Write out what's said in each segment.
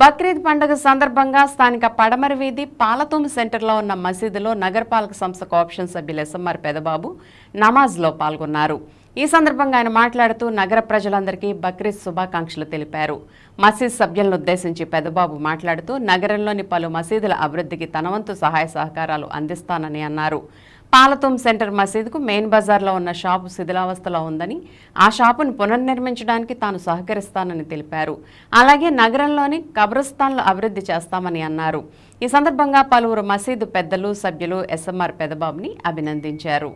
బక్రీద్ పండుగ సందర్భంగా స్థానిక పడమర వీధి పాలతూము సెంటర్లో ఉన్న మసీదులో నగరపాలక సంస్థ కోఆప్షన్ సభ్యులు ఎస్ఎంఆర్ పెదబాబు నమాజ్లో పాల్గొన్నారు. ఈ సందర్భంగా ఆయన మాట్లాడుతూ నగర ప్రజలందరికీ బక్రీద్ శుభాకాంక్షలు తెలిపారు. మసీద్ సభ్యులను ఉద్దేశించి పెదబాబు మాట్లాడుతూ నగరంలోని పలు మసీదుల అభివృద్ధికి తన వంతు సహాయ సహకారాలు అందిస్తానని అన్నారు. పాలతూం సెంటర్ మసీదుకు మెయిన్ బజార్లో ఉన్న షాపు శిథిలావస్థలో ఉందని, ఆ షాపును పునర్నిర్మించడానికి తాను సహకరిస్తానని తెలిపారు. అలాగే నగరంలోని కబ్రస్థాన్లు అభివృద్ధి చేస్తామని అన్నారు. ఈ సందర్భంగా పలువురు మసీదు పెద్దలు, సభ్యులు ఎస్ఎంఆర్ పెదబాబుని అభినందించారు.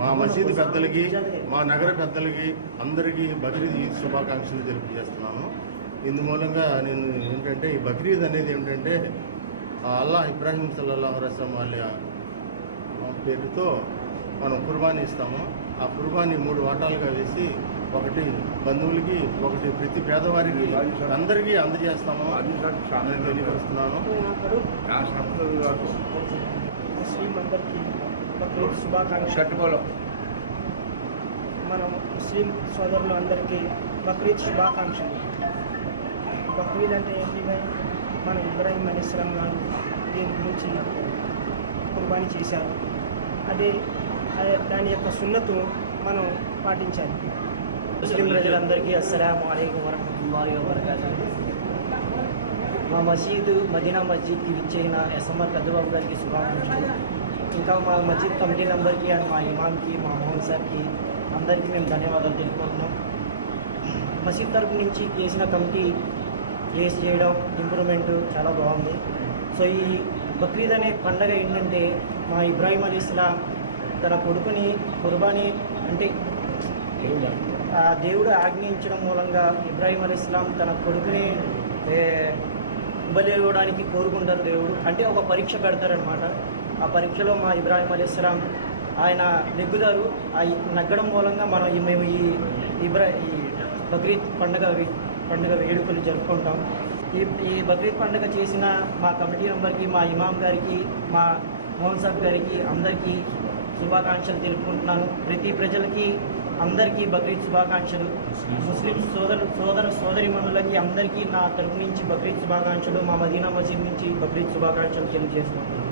మా మసీదు పెద్దలకి, మా నగర పెద్దలకి అందరికీ బక్రీద్ ఈద్ శుభాకాంక్షలు తెలియజేస్తున్నాను. ఇందుమూలంగా నేను ఏంటంటే, ఈ బక్రీద్ అనేది ఏమిటంటే అల్లాహ్ ఇబ్రాహీం సల్లల్లాహు అలైహి వసల్లం వాళ్ళ పేరుతో మనం కుర్బానీ ఇస్తాము. ఆ కుర్బానీ 3 వాటాలుగా వేసి, ఒకటి బంధువులకి, ఒకటి ప్రతి పేదవారికి అందరికీ అందజేస్తాము అని తెలియపరుస్తున్నాను. శుభాకాంక్షలు. మనం ముస్లిం సోదరులు అందరికీ బక్రీద్ శుభాకాంక్షలు. బక్రీద్ అంటే ఏంటి? మన ఇబ్రాహీం అలైహిస్సలాం గారు దీని గురించి కుర్బానీ చేశారు. దాని యొక్క సున్నతు మనం పాటించాలి. ముస్లిం ప్రజలందరికీ అస్సలాము అలైకుం వరహ్మతుల్లాహి వబరకాతుహు. మా మసీదు మదీనా మస్జిద్కి ఇచ్చిన ఎస్ఎంఆర్ పెద్దబాబు గారికి శుభాకాంక్షలు. ఇంకా మా మస్జిద్ కమిటీ మెంబర్కి అండ్ మా ఇమామ్కి, మా మోహన్ సార్కి అందరికీ మేము ధన్యవాదాలు తెలుపుకుంటున్నాం. మసీద్ తరపు నుంచి చేసిన కమిటీ ప్లేస్ చేయడం, ఇంప్రూవ్మెంట్ చాలా బాగుంది. సో ఈ బక్రీద్ అనే పండగ ఏంటంటే, మా ఇబ్రాహీం అలైహిస్సలాం తన కొడుకుని కుర్బానీ అంటే ఆ దేవుడు ఆజ్ఞయించడం మూలంగా ఇబ్రాహీం అలైహిస్సలాం తన కొడుకుని బలి ఇవ్వడానికి కోరుకుంటారు. దేవుడు అంటే ఒక పరీక్ష పెడతారనమాట. ఆ పరీక్షలో మా ఇబ్రాహీం అలైహిస్సలాం ఆయన నెగ్గుతారు. ఆ నగ్గడం మూలంగా మేము ఈ బక్రీద్ పండుగ వేడుకలు జరుపుకుంటాం. ఈ బక్రీద్ పండుగ చేసిన మా కమిటీ మెంబర్కి, మా ఇమాం గారికి, మా మోహన్ సాబ్ గారికి అందరికీ శుభాకాంక్షలు తెలుపుకుంటున్నాను. ప్రతి ప్రజలకి అందరికీ బక్రీద్ శుభాకాంక్షలు. ముస్లిం సోదరిమణులకి అందరికీ నా తరపు నుంచి బక్రీద్ శుభాకాంక్షలు. మా మదీనా మసీద్ నుంచి బక్రీద్ శుభాకాంక్షలు తెలియజేస్తున్నాను.